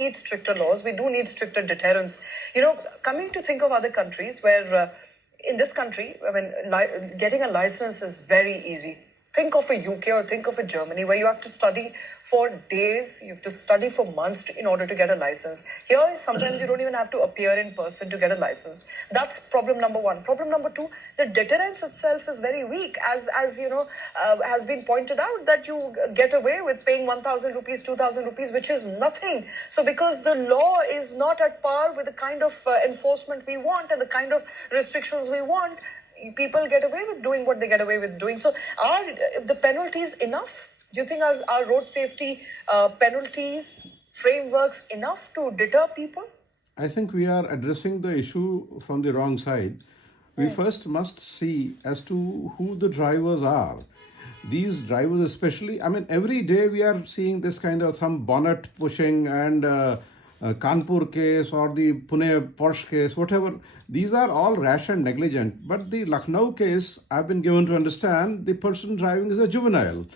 need stricter laws. We do need stricter deterrence. Coming to think of other countries where, in this country, I mean, getting a license is very easy. Think of a UK or think of a Germany where you have to study for days, you have to study for months in order to get a license. Here, sometimes you don't even have to appear in person to get a license. That's problem number one. Problem number two, the deterrence itself is very weak, as has been pointed out, that you get away with paying 1,000 rupees, 2,000 rupees, which is nothing. So because the law is not at par with the kind of enforcement we want and the kind of restrictions we want, people get away with doing what they get away with doing. So are the penalties enough? Do you think our road safety penalties, frameworks enough to deter people? I think we are addressing the issue from the wrong side. We first must see as to who the drivers are. These drivers, especially, I mean, every day we are seeing this kind of some bonnet pushing and Kanpur case or the Pune Porsche case, whatever. These are all rash and negligent. But the Lucknow case, I've been given to understand the person driving is a juvenile.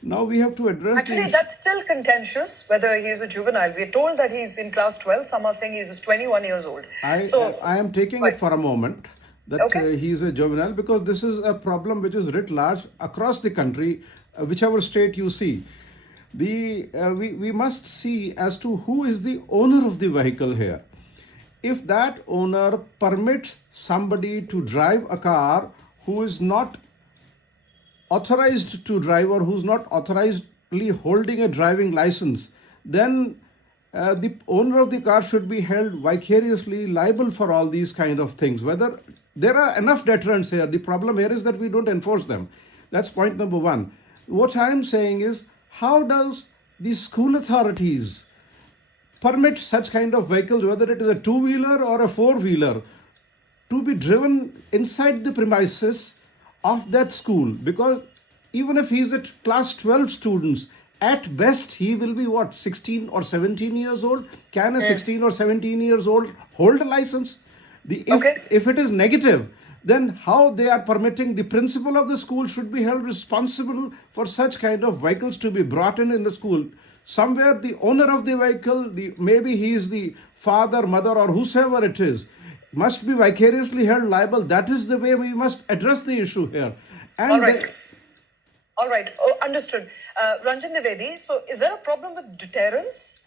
Now we have to address. Actually, that's still contentious whether he is a juvenile. We're told that he's in class 12. Some are saying he was 21 years old. I am taking it for a moment that he is a juvenile, because this is a problem which is writ large across the country, whichever state you see. We must see as to who is the owner of the vehicle here. If that owner permits somebody to drive a car who is not authorized to drive or who's not authorizedly holding a driving license, then the owner of the car should be held vicariously liable for all these kind of things. Whether there are enough deterrents here, the problem here is that we don't enforce them. That's point number one. What I'm saying is, how does the school authorities permit such kind of vehicles, whether it is a two-wheeler or a four-wheeler, to be driven inside the premises of that school? Because even if he's at class 12 students, at best he will be 16 or 17 years old. Can a 16 or 17 years old hold a license? If it is negative, then how they are permitting the principal of the school should be held responsible for such kind of vehicles to be brought in the school. Somewhere the owner of the vehicle, maybe he is the father, mother, or whosoever it is, must be vicariously held liable. That is the way we must address the issue here. And All right. Oh, understood. Ranjan Dwivedi, so is there a problem with deterrence?